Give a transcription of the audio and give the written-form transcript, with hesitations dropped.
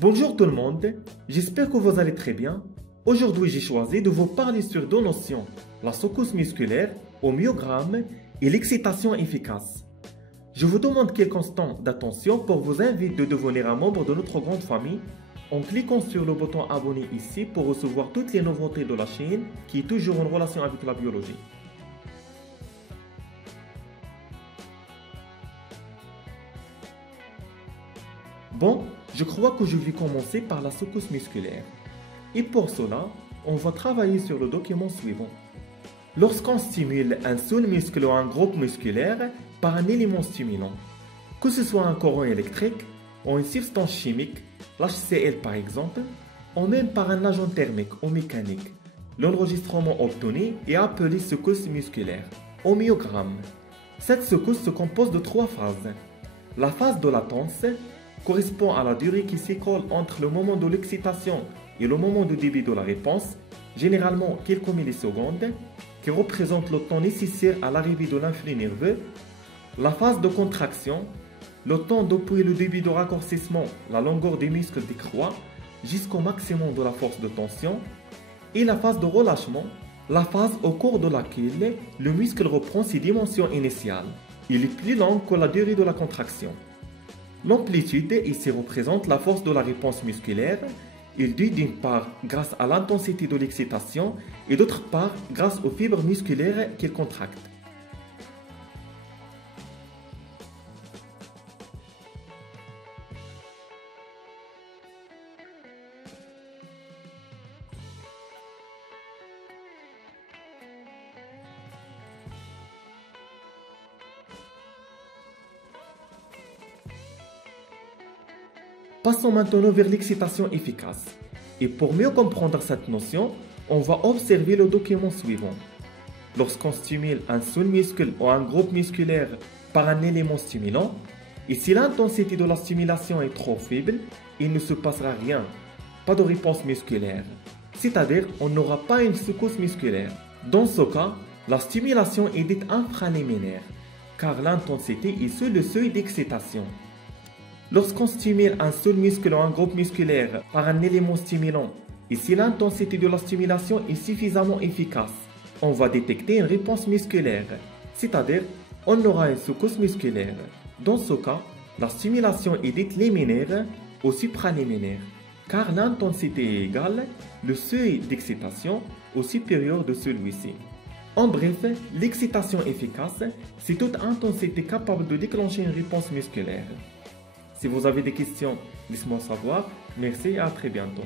Bonjour tout le monde, j'espère que vous allez très bien. Aujourd'hui j'ai choisi de vous parler sur deux notions, la secousse musculaire au myogramme et l'excitation efficace. Je vous demande quelques instants d'attention pour vous inviter de devenir un membre de notre grande famille en cliquant sur le bouton abonner ici pour recevoir toutes les nouveautés de la chaîne qui est toujours en relation avec la biologie. Bon, je crois que je vais commencer par la secousse musculaire. Et pour cela, on va travailler sur le document suivant. Lorsqu'on stimule un seul muscle ou un groupe musculaire par un élément stimulant, que ce soit un courant électrique ou une substance chimique, l'HCl par exemple, ou même par un agent thermique ou mécanique, l'enregistrement obtenu est appelé secousse musculaire, au myogramme. Cette secousse se compose de trois phases. La phase de latence correspond à la durée qui s'écoule entre le moment de l'excitation et le moment de début de la réponse, généralement quelques millisecondes, qui représente le temps nécessaire à l'arrivée de l'influx nerveux. La phase de contraction, le temps depuis le début de raccourcissement, la longueur des muscles décroît jusqu'au maximum de la force de tension. Et la phase de relâchement, la phase au cours de laquelle le muscle reprend ses dimensions initiales. Il est plus long que la durée de la contraction. L'amplitude ici représente la force de la réponse musculaire. Il dit d'une part grâce à l'intensité de l'excitation et d'autre part grâce aux fibres musculaires qu'il contracte. Passons maintenant vers l'excitation efficace. Et pour mieux comprendre cette notion, on va observer le document suivant. Lorsqu'on stimule un seul muscle ou un groupe musculaire par un élément stimulant, et si l'intensité de la stimulation est trop faible, il ne se passera rien, pas de réponse musculaire. C'est-à-dire, on n'aura pas une secousse musculaire. Dans ce cas, la stimulation est dite infraliminaire, car l'intensité est sous le seuil d'excitation. Lorsqu'on stimule un seul muscle ou un groupe musculaire par un élément stimulant, et si l'intensité de la stimulation est suffisamment efficace, on va détecter une réponse musculaire, c'est-à-dire on aura une secousse musculaire. Dans ce cas, la stimulation est dite liminaire ou supraliminaire, car l'intensité est égale, le seuil d'excitation au supérieur de celui-ci. En bref, l'excitation efficace, c'est toute intensité capable de déclencher une réponse musculaire. Si vous avez des questions, laissez-moi savoir. Merci et à très bientôt.